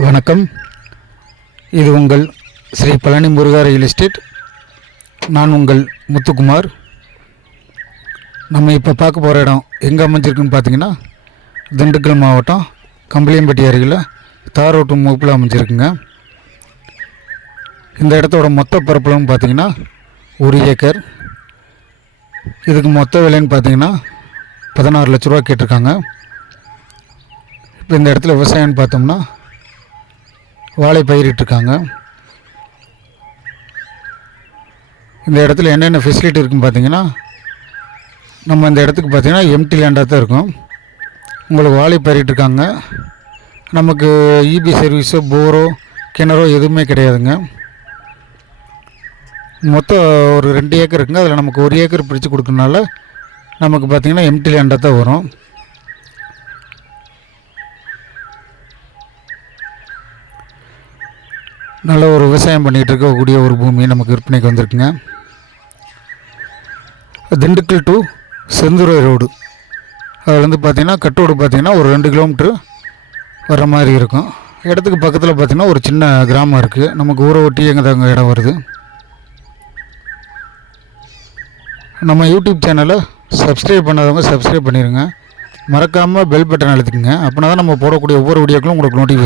வணக்கம். இது உங்கள் ஸ்ரீ பழனி முருகா ரியல் எஸ்டேட் நான் உங்கள் முத்துக்குமார். நம்ம இப்போ பார்க்க போகிற இடம் எங்கே அமைஞ்சிருக்குன்னு பார்த்தீங்கன்னா திண்டுக்கல் மாவட்டம் கம்பளியம்பட்டி அருகில் தார் ரோட்டு முகப்பில் அமைஞ்சிருக்குங்க. இந்த இடத்தோட மொத்த பரப்பளவுன்னு பார்த்தீங்கன்னா ஒரு ஏக்கர். இதுக்கு மொத்த விலைன்னு பார்த்தீங்கன்னா பதினாறு லட்ச ரூபா கேட்டிருக்காங்க. இப்போ இந்த இடத்துல விவசாயம்னு பார்த்தோம்னா வாழை பயிரிட்டிருக்காங்க இந்த இடத்துல என்னென்ன ஃபெசிலிட்டி இருக்குன்னு பார்த்தீங்கன்னா நம்ம இந்த இடத்துக்கு பார்த்தீங்கன்னா எம்டி லேண்டாக தான் இருக்கும். உங்களுக்கு வாழை பயிரிட்டிருக்காங்க நமக்கு இபி சர்வீஸோ போரோ கிணறோ எதுவுமே கிடையாதுங்க. மொத்தம் ஒரு ரெண்டு ஏக்கர் இருக்குங்க. அதில் நமக்கு ஒரு ஏக்கர் பிரித்து கொடுக்கறனால நமக்கு பார்த்தீங்கன்னா எம்டி லேண்டாக தான் வரும். நல்ல ஒரு விவசாயம் பண்ணிகிட்டு இருக்கக்கூடிய ஒரு பூமி நமக்கு விற்பனைக்கு வந்திருக்குங்க. திண்டுக்கல் டு செந்துரை ரோடு அதில் வந்து பார்த்தீங்கன்னா கட்டோடு பார்த்தீங்கன்னா ஒரு ரெண்டு கிலோமீட்ரு வர மாதிரி இருக்கும். இடத்துக்கு பக்கத்தில் பார்த்தீங்கன்னா ஒரு சின்ன கிராமம் இருக்குது நமக்கு ஊரை ஒட்டி எங்கே தாங்க இடம் வருது. நம்ம யூடியூப் சேனலை சப்ஸ்கிரைப் பண்ணாதவங்க சப்ஸ்கிரைப் பண்ணிடுங்க மறக்காமல் பெல் பட்டன் அழுத்திக்கங்க. அப்படின்னா தான் நம்ம போடக்கூடிய ஒவ்வொரு வீடியோக்களும் உங்களுக்கு நோட்டிஃபிகேஷன்